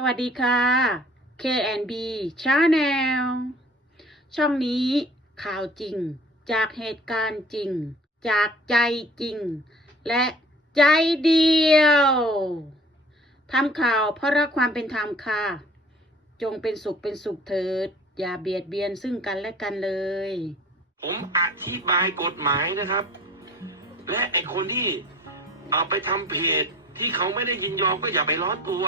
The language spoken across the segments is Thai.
สวัสดีค่ะ KNB Channel ช่องนี้ข่าวจริง จากเหตุการณ์จริง จากใจจริง และใจเดียวทำข่าวเพราะรักความเป็นธรรมค่ะ จงเป็นสุขเป็นสุขเถิด อย่าเบียดเบียนซึ่งกันและกันเลย ผมอธิบายกฎหมายนะครับ และไอคนที่เอาไปทำเพจที่เขาไม่ได้ยินยอมก็อย่าไปร้อนตัว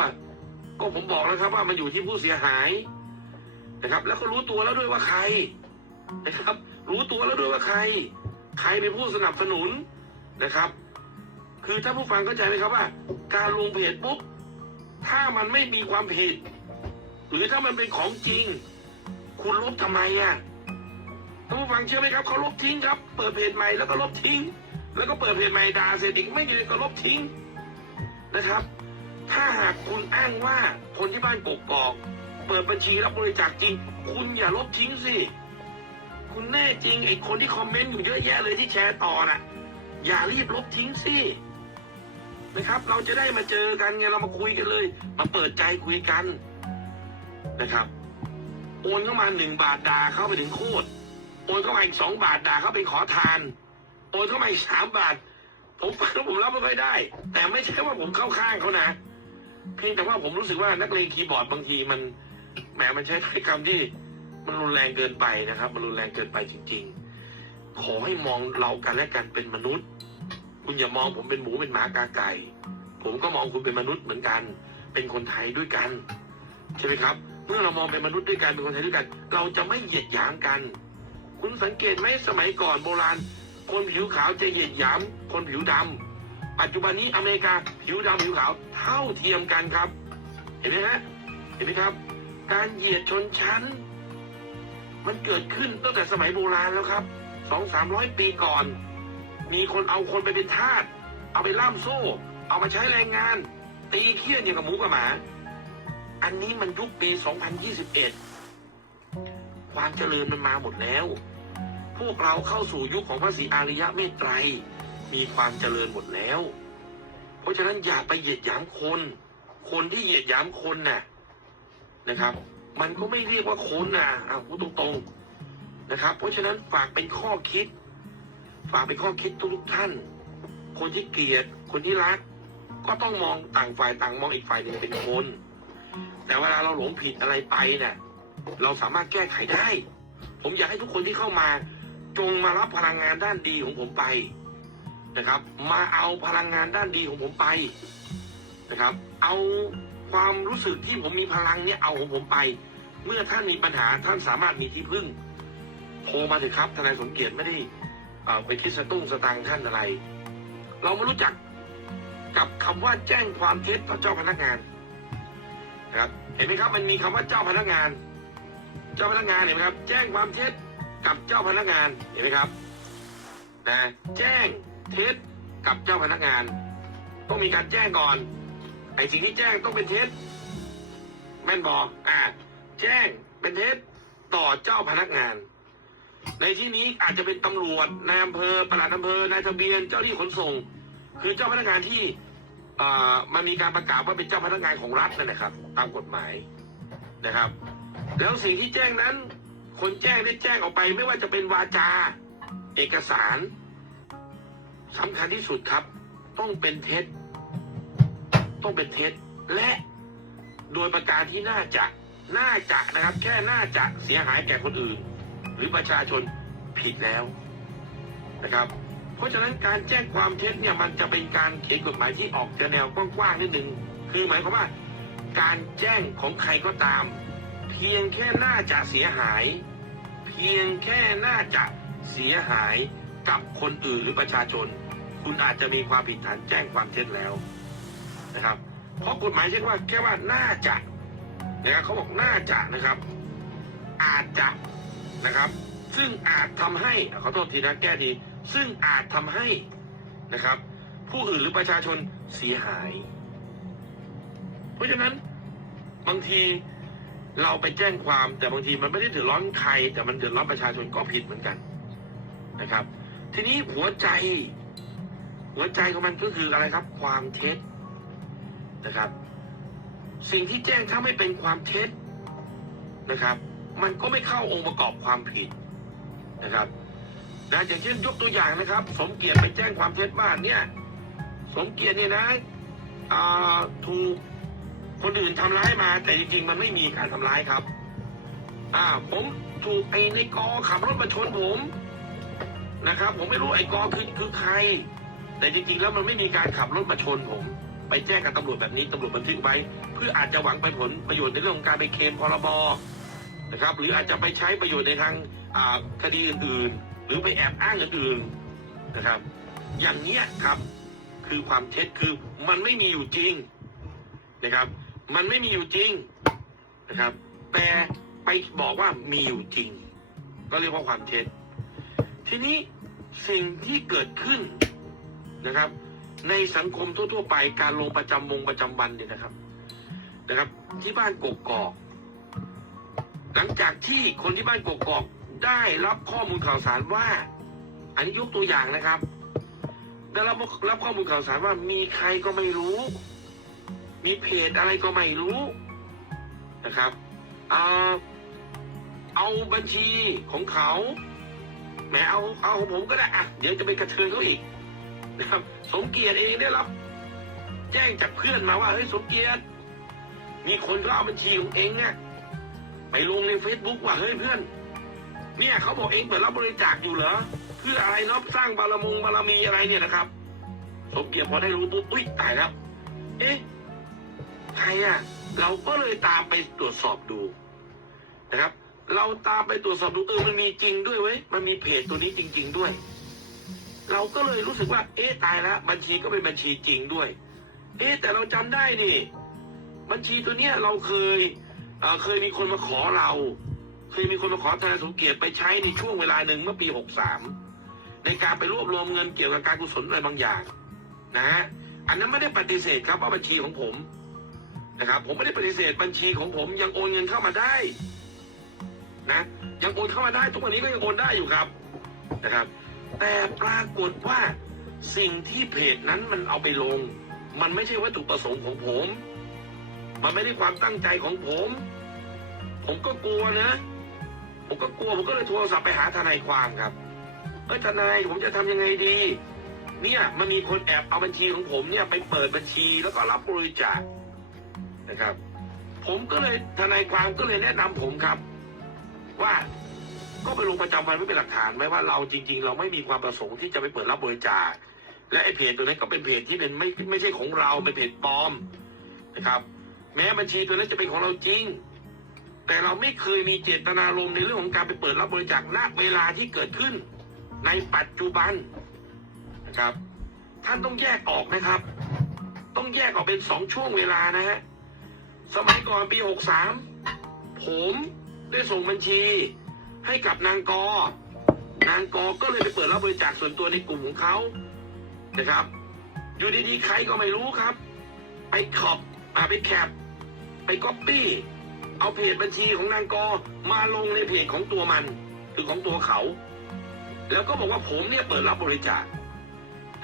ก็ผมบอกแล้วครับว่ามันอยู่ที่ผู้เสียหายนะครับ แล้วก็รู้ตัวแล้วด้วยว่าใครนะครับ รู้ตัวแล้วด้วยว่าใคร ใครเป็นผู้สนับสนุนนะครับ คือถ้าผู้ฟังเข้าใจไหมครับว่า การลงเพจปุ๊บถ้ามันไม่มีความผิด หรือถ้ามันเป็นของจริง คุณลบทำไมอะท่านผู้ฟังเชื่อไหมครับเขาลบทิ้งครับ เปิดเพจใหม่แล้วก็ลบทิ้ง แล้วก็เปิดเพจใหม่ด่าเสร็จอีกไม่กี่เดือนก็ลบทิ้งนะครับ ถ้าหากคุณอ้างว่าคนที่บ้านกกอก เปิดบัญชีรับบริจาคจริง คุณอย่าลบทิ้งสิ คุณแน่จริงไอ้คนที่คอมเมนต์อยู่เยอะแยะเลยที่แชร์ต่อน่ะ อย่ารีบลบทิ้งสินะครับ เราจะได้มาเจอกันไงเรามาคุยกันเลย มาเปิดใจคุยกันนะครับ โอนเข้ามาหนึ่งบาทด่าเข้าไปถึงโคตรโอนเข้ามาอีกสองบาทด่าเข้าเป็นขอทาน โอนเข้ามาอีกสามบาท ผมฟังแล้วผมรับไม่ค่อยได้ แต่ไม่ใช่ว่าผมเข้าข้างเขานะ เพียงแต่ว่าผมรู้สึกว่านักเลงคีย์บอร์ดบางทีมันแหมมันใช้ถ้อยคำที่มันรุนแรงเกินไปนะครับ มันรุนแรงเกินไปจริง ๆ ขอให้มองเรากันและกันเป็นมนุษย์ คุณอย่ามองผมเป็นหมูเป็นหมากาไก่ ผมก็มองคุณเป็นมนุษย์เหมือนกัน เป็นคนไทยด้วยกัน ใช่ไหมครับ เมื่อเรามองเป็นมนุษย์ด้วยกันเป็นคนไทยด้วยกัน เราจะไม่เหยียดหยามกัน คุณสังเกตไหมสมัยก่อนโบราณ คนผิวขาวจะเหยียดหยาม คนผิวดำ ปัจจุบันนี้อเมริกาผิวดำผิวขาวเท่าเทียมกันครับ เห็นไหมฮะเห็นไหมครับ การเหยียดชนชั้น มันเกิดขึ้นตั้งแต่สมัยโบราณแล้วครับสองสามร้อยปีก่อน มีคนเอาคนไปเป็นทาสเอาไปล่ามโซ่ เอามาใช้แรงงาน ตีเคี่ยนอย่างกับหมูกับหมา อันนี้มันยุคปี 2021 ความเจริญมันมาหมดแล้ว พวกเราเข้าสู่ยุคของพระศรีอาริยะเมตไตร มีความเจริญหมดแล้ว เพราะฉะนั้นอย่าไปเหยียดหยามคน คนที่เหยียดหยามคนน่ะนะครับ มันก็ไม่เรียกว่าคนน่ะเอาพูดตรงๆนะครับ เพราะฉะนั้นฝากเป็นข้อคิด ฝากเป็นข้อคิดทุกท่าน คนที่เกลียด คนที่รัก ก็ต้องมองต่างฝ่ายต่างมองอีกฝ่ายหนึ่งเป็นคน แต่เวลาเราหลงผิดอะไรไปเนี่ยเราสามารถแก้ไขได้ ผมอยากให้ทุกคนที่เข้ามา จงมารับพลังงานด้านดีของผมไป นะครับ มาเอาพลังงานด้านดีของผมไปนะครับ เอาความรู้สึกที่ผมมีพลังเนี่ยเอาของผมไป เมื่อท่านมีปัญหาท่านสามารถมีที่พึ่งโทรมาเถอะครับทนายสมเกียรติไม่ได้เอ่อไปคิดสตุ้งสตังท่านอะไร เราไมารู้จักกับคำว่าแจ้งความเท็จต่อเจ้าพนักงานนะครับเห็นไหมครับมันมีคำว่าเจ้าพนักงาน เจ้าพนักงานเห็นไหมครับ แจ้งความเท็จกับเจ้าพนักงานเห็นไหมครับนะแจ้ง เท็จกับเจ้าพนักงาน ต้องมีการแจ้งก่อน ไอ้สิ่งที่แจ้งต้องเป็นเท็จแม่นบอกอ่าแจ้งเป็นเท็จต่อเจ้าพนักงาน ในที่นี้อาจจะเป็นตำรวจนายอำเภอปลัดอำเภอนายทะเบียนเจ้าที่ขนส่ง คือเจ้าพนักงานที่เอ่อมันมีการประกาศว่าเป็นเจ้าพนักงานของรัฐนั่นแหละครับ ตามกฎหมายนะครับ แล้วสิ่งที่แจ้งนั้น คนแจ้งได้แจ้งออกไปไม่ว่าจะเป็นวาจา เอกสาร สำคัญที่สุดครับ ต้องเป็นเท็จ ต้องเป็นเท็จ และโดยประการที่น่าจะน่าจะนะครับ แค่น่าจะเสียหายแก่คนอื่น หรือประชาชนผิดแล้วนะครับ เพราะฉะนั้นการแจ้งความเท็จเนี่ยมันจะเป็นการเขียนกฎหมายที่ออกจะแนวกว้างๆนิดนึงคือหมายความว่า การแจ้งของใครก็ตาม เพียงแค่น่าจะเสียหาย เพียงแค่น่าจะเสียหายกับคนอื่นหรือประชาชน คุณอาจจะมีความผิดฐานแจ้งความเท็จแล้วนะครับ เพราะกฎหมายเช่นว่าแค่ว่าน่าจะนะครับเขาบอกน่าจะนะครับ อาจจะนะครับ ซึ่งอาจทำให้ขอโทษทีนะแก้ทีซึ่งอาจทำให้นะครับ ผู้อื่นหรือประชาชนเสียหาย เพราะฉะนั้นบางทีเราไปแจ้งความแต่บางทีมันไม่ได้เดือดร้อนใคร แต่มันเดือดร้อนประชาชนก็ผิดเหมือนกันนะครับ ทีนี้หัวใจ หัวใจของมันก็คืออะไรครับ ความเท็จนะครับ สิ่งที่แจ้งถ้าไม่เป็นความเท็จนะครับ มันก็ไม่เข้าองค์ประกอบความผิดนะครับนะอย่างเช่นยกตัวอย่างนะครับ สมเกียรติไปแจ้งความเท็จว่าเนี่ยสมเกียรติเนี่ยนะอ่าถูกคนอื่นทำร้ายมา แต่จริงๆมันไม่มีการทำร้ายครับ อ่า ผมถูกไอ้ในกอขับรถมาชนผมนะครับ ผมไม่รู้ไอ้กอคือคือใคร แต่จริงๆแล้วมันไม่มีการขับรถมาชนผม ไปแจ้งกับตำรวจแบบนี้ตำรวจบันทึกไว้ เพื่ออาจจะหวังไปผลประโยชน์ในเรื่องของการไปเคลมพรบนะครับ หรืออาจจะไปใช้ประโยชน์ในทางคดีอื่นๆ หรือไปแอบอ้างอื่นๆนะครับ อย่างเนี้ยครับคือความเท็จคือมันไม่มีอยู่จริงนะครับ มันไม่มีอยู่จริงนะครับ แต่ไปบอกว่ามีอยู่จริง ก็เรียกว่าความเท็จ ทีนี้สิ่งที่เกิดขึ้น นะครับ ในสังคมทั่ว ๆ ไปการลงประจำวงประจำวันเนี่ยนะครับนะครับ ที่บ้านกกอก หลังจากที่คนที่บ้านกกอกได้รับข้อมูลข่าวสารว่า อันนี้ยกตัวอย่างนะครับ ได้รับรับข้อมูลข่าวสารว่ามีใครก็ไม่รู้ มีเพจอะไรก็ไม่รู้นะครับเอาเอาบัญชีของเขาแหมเอาเอาผมก็ได้อะเดี๋ยวจะไปกระเทือนเขาอีก นะครับสมเกียรติเองได้รับ แจ้งจากเพื่อนมาว่าเฮ้ยสมเกียรติมีคนเขาเอาบัญชีของเองเนี่ยไปลงในเฟซบุ๊กว่าเฮ้ยเพื่อน เนี่ยเขาบอกเองเปิดรับบริจาคอยู่เหรอเพื่ออะไรเนาะสร้างบารมงบารมีอะไรเนี่ยนะครับ สมเกียรติพอได้รู้ปุ๊บอุ้ยตายแล้ว เอ๊ะใครอะเราก็เลยตามไปตรวจสอบดูนะครับ เราตามไปตรวจสอบดูเออมันมีจริงด้วยเว้ยมันมีเพจตัวนี้จริง ๆ ด้วย เราก็เลยรู้สึกว่า เอ๊ะตายแล้วบัญชีก็เป็นบัญชีจริงด้วย เอ๊ะแต่เราจำได้นี่ บัญชีตัวเนี้ยเราเคยเเคยมีคนมาขอเรา เคยมีคนมาขอทนาสมเกียรติไปใช้ในช่วงเวลาหนึ่งเมื่อปี63ในการไปรวบรวมเงินเกี่ยวกับการกุศลอะไรบางอย่างนะฮะอันนั้นไม่ได้ปฏิเสธครับว่าบัญชีของผมนะครับผมไม่ได้ปฏิเสธบัญชีของผมยังโอนเงินเข้ามาได้นะยังโอนเข้ามาได้ทุกวันนี้ก็ยังโอนได้อยู่ครับนะครับ แต่ปรากฏว่าสิ่งที่เพจนั้นมันเอาไปลง มันไม่ใช่วัตถุประสงค์ของผม มันไม่ได้ความตั้งใจของผม ผมก็กลัวนะ ผมก็กลัวผมก็เลยโทรศัพท์ไปหาทนายความครับเอ้ทนายผมจะทำยังไงดี เนี่ยมันมีคนแอบเอาบัญชีของผมเนี่ยไปเปิดบัญชีแล้วก็รับบริจาคนะครับ ผมก็เลยทนายความก็เลยแนะนำผมครับ ว่า ก็ไปลงประจำวันไว้เป็นหลักฐานไว้ว่าเราจริง ๆ เราไม่มีความประสงค์ที่จะไปเปิดรับบริจาคและไอ้เพจตัวนั้นก็เป็นเพจที่เป็นไม่ไม่ใช่ของเราเป็นเพจปลอมนะครับ แม้บัญชีตัวนั้นจะเป็นของเราจริง แต่เราไม่เคยมีเจตนารมณ์ในเรื่องของการไปเปิดรับบริจาคณเวลาที่เกิดขึ้น ในปัจจุบันนะครับ ท่านต้องแยกออกนะครับ ต้องแยกออกเป็นสองช่วงเวลานะฮะสมัยก่อนปีหกสามผมได้ส่งบัญชี ให้กับนางกอ นางกอก็เลยไปเปิดรับบริจาคส่วนตัวในกลุ่มของเขานะครับ อยู่ดีๆใครก็ไม่รู้ครับ ไปขอบอาไปแคป ไปก๊อปปี้ เอาเพจบัญชีของนางกอมาลงในเพจของตัวมัน คือของตัวเขา แล้วก็บอกว่าผมเนี่ยเปิดรับบริจาค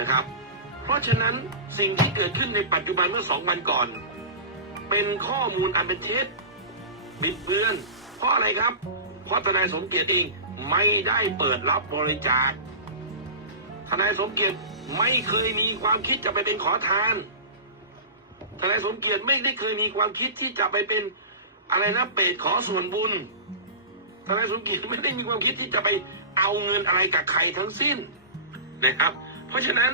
นะครับ เพราะฉะนั้นสิ่งที่เกิดขึ้นในปัจจุบันเมื่อสองวันก่อน เป็นข้อมูลอันเป็นเท็จบิดเบือน เพราะอะไรครับ เพราะทนายสมเกียรติเองไม่ได้เปิดรับบริจาค ทนายสมเกียรติไม่เคยมีความคิดจะไปเป็นขอทาน ทนายสมเกียรติไม่ได้เคยมีความคิดที่จะไปเป็นอะไรนะเปรตขอส่วนบุญ ทนายสมเกียรติไม่ได้มีความคิดที่จะไปเอาเงินอะไรกับใครทั้งสิ้นนะครับ เพราะฉะนั้น